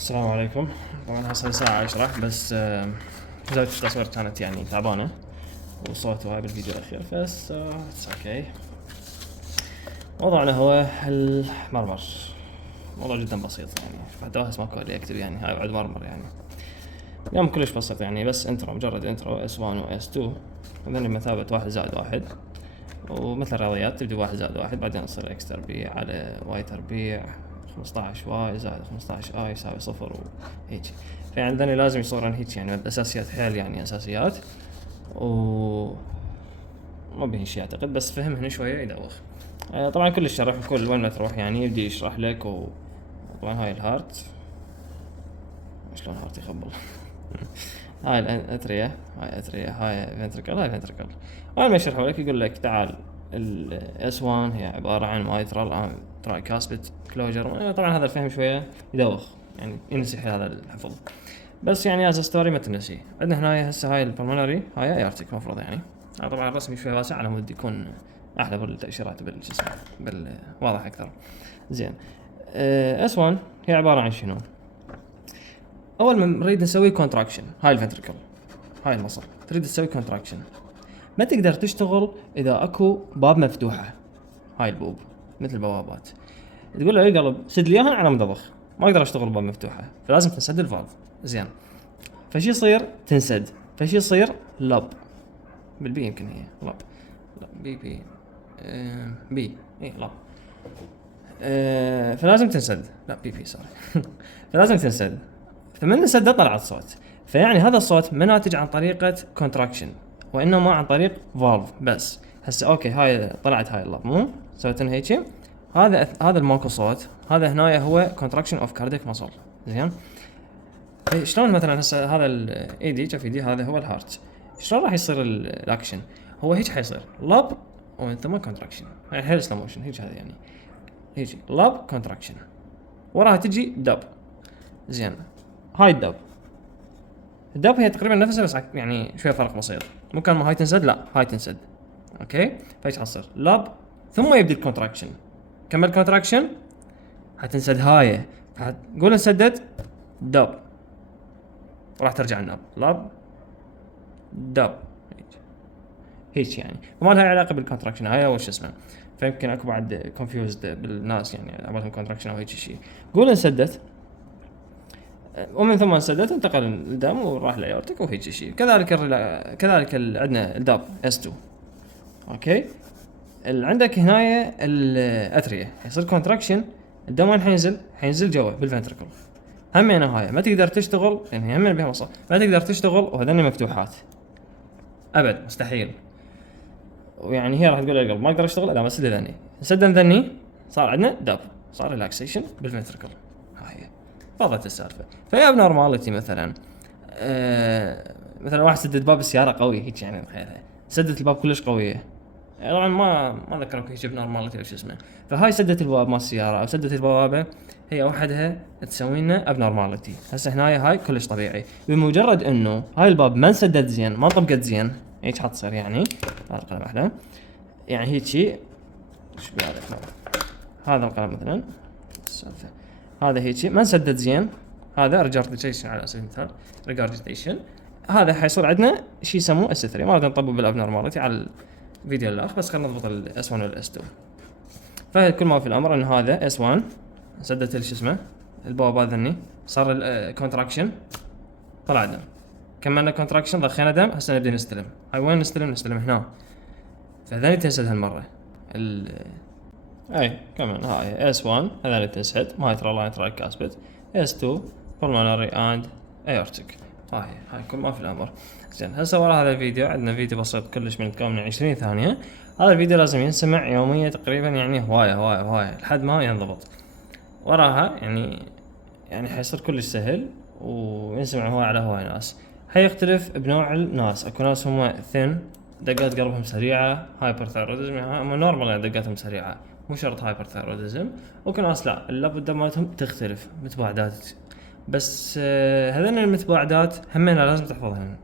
السلام عليكم. طبعا هسه ساعة اشرح بس زاوية التصوير كانت يعني تعبانة وصوت هاي بالفيديو الأخير بس اوكي. موضوعنا هو المرمر. موضوع جدا بسيط يعني حتى واحد ما كود يكتب يعني هاي بعد مرمر يعني اليوم كلش بسيط يعني بس انترو مجرد انترو S1 و S2 هذني بمثابة 1+1 ومثل الرياضيات تبدي 1+1 بعدين تصير X تربيع على Y تربيع 15y زائد 15i يساوي 0 وهيك. فعندنا لازم يصيرن هيك يعني الأساسيات حيل يعني أساسيات و ما بهي شي اعتقد بس فهمهن شوية يدوخ. طبعا كل الشرح كل وين ما تروح يعني يبدي يشرح لك طبعا هاي الهارت شلون هارت يخبل هاي الاتريا هاي اتريا هاي فنتركل هاي فنتركل. اول ما يشرحوا لك يقول لك تعال الاس 1 هي عبارة عن مايترال تراي كاسبت كلوجر. طبعا هذا الفهم شوية يدوخ يعني ينسي هذا الحفظ بس يعني از ستوري ما تنسي. عندنا هنا هسه هاي البلمونري هاي ايارتيك مفروض يعني طبعا الرسمي شوي واسع على مود يكون احلى بالتأشيرات بالجسم بالواضح اكثر. زين اس 1 هي عبارة عن شنو؟ اول ما نريد نسوي كونتراكشن هاي الفنتركل هاي المصل تريد تسوي كونتراكشن ما تقدر تشتغل اذا اكو باب مفتوحه. هاي البوب مثل البوابات تقول له اي قلب سد لي اياها على مضخ ما اقدر اشتغل باب مفتوحه فلازم تنسد الفالف. زين فشي يصير تنسد فشي يصير لب بالبي يمكن هي لب بي بي اي لب فلازم تنسد لا بي سوري فلازم تنسد فمن السد طلعت صوت فيعني هذا الصوت ما ناتج عن طريقة كونتراكشن وإنما عن طريق فالف بس. هسه اوكي هاي طلعت هاي اللب مو سويتن هيك هذا الماكو صوت هذا هنا هو كونتراكشن اوف كارديك ماسل. زين شلون مثلا هسه هذا الاي دي شوف ايدي هذا هو الهارت شلون راح يصير الاكشن؟ هو هيك حيصير لب ومن ثم كونتراكشن يعني حيل سلو موشن هيك هذا يعني هيك لب كونتراكشن وراها تجي دب. زين هاي الدب هي تقريبا نفسها بس يعني شويه فرق بسيط مو كان ما هاي تنسد لا هاي تنسد اوكي فايش حصير لاب ثم يبدي الكونتراكشن كمل كونتراكشن حتنسد هاي قول انسدت دب وراح ترجع الناب لاب دب هيك يعني وما لها علاقه بالكونتراكشن هاي اول شو اسمه. فيمكن اكو بعد كونفيوزد بالناس يعني عبالهم كونتراكشن او هيك شيء. قول انسدت ومن ثم انسدت انتقل الدم وراح لايورتك وهيك شيء. كذلك عندنا الداب S2 اوكي عندك هنايا الاتريا يصير كونتراكشن الدم وين حينزل جوا بالفنتركل همين هاي ما تقدر تشتغل يعني همين بها مصر ما تقدر تشتغل وهذني مفتوحات ابد مستحيل. ويعني هي راح تقول القلب ما اقدر اشتغل اذا ما سد ذني سدن ذني صار عندنا داب صار ريلاكسيشن بالفنتركل. هاي فضت السالفه. فيا ابنورماليتي مثلا مثلا واحد سدد باب السياره قوي هيك يعني تخيلها سدت الباب كلش قويه طبعا ما ذكرك هيك بنورماليتي او شو اسمه. فهاي سدت الباب مال السياره او سدت البوابه هي وحدها تسوي لنا ابنورماليتي. هسه هنا هاي كلش طبيعي بمجرد انه هاي الباب ما انسدت زين ما طبقت زين هيك حتصير يعني هذا القلم احلى يعني هيك شيء ايش بهذا هذا القلم مثلا السالفه هذا هيك ما انسدت زين هذا ريجارديشن على سبيل المثال ريجارديشن هذا حيصير عندنا شيء يسموه S3 ما راح نطبق بالابنورماليتي على الفيديو الاخر بس خلينا نضبط S1 والS2. فكل ما في الامر انه هذا S1 سدت شو اسمه البوابات ذني صار الكونتراكشن طلع دم كملنا كونتراكشن ضخينا دم هسه نبدا نستلم. هاي وين نستلم هنا فذني تنسد هالمره اي كمان هاي S1 هذا تنسد مايترال لاين تراي كاسبت S2 pulmonary and aortic. هاي كل ما في الامر. زين هسه ورا هذا الفيديو عندنا فيديو بسيط كلش متكون من 20 ثانيه. هذا الفيديو لازم ينسمع يوميا تقريبا يعني هوايه لحد ما ينضبط. وراها يعني حيصير كلش سهل وينسمع هواي على هواي ناس. حيختلف بنوع الناس اكو ناس هم ثين دقات قلبهم سريعه هايبرثايروديزم هم نورمال يعني دقاتهم سريعه مو شرط هايبرثايروديزم. وكو ناس لا اللب مالتهم تختلف متباعدات بس هذين المتباعدات همينها لازم تحفظهن.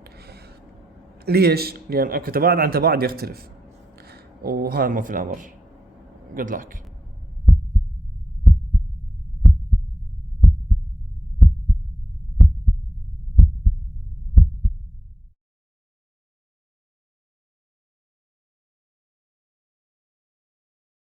ليش؟ لان اكو تباعد عن تباعد يختلف وهذا ما في الامر. good luck.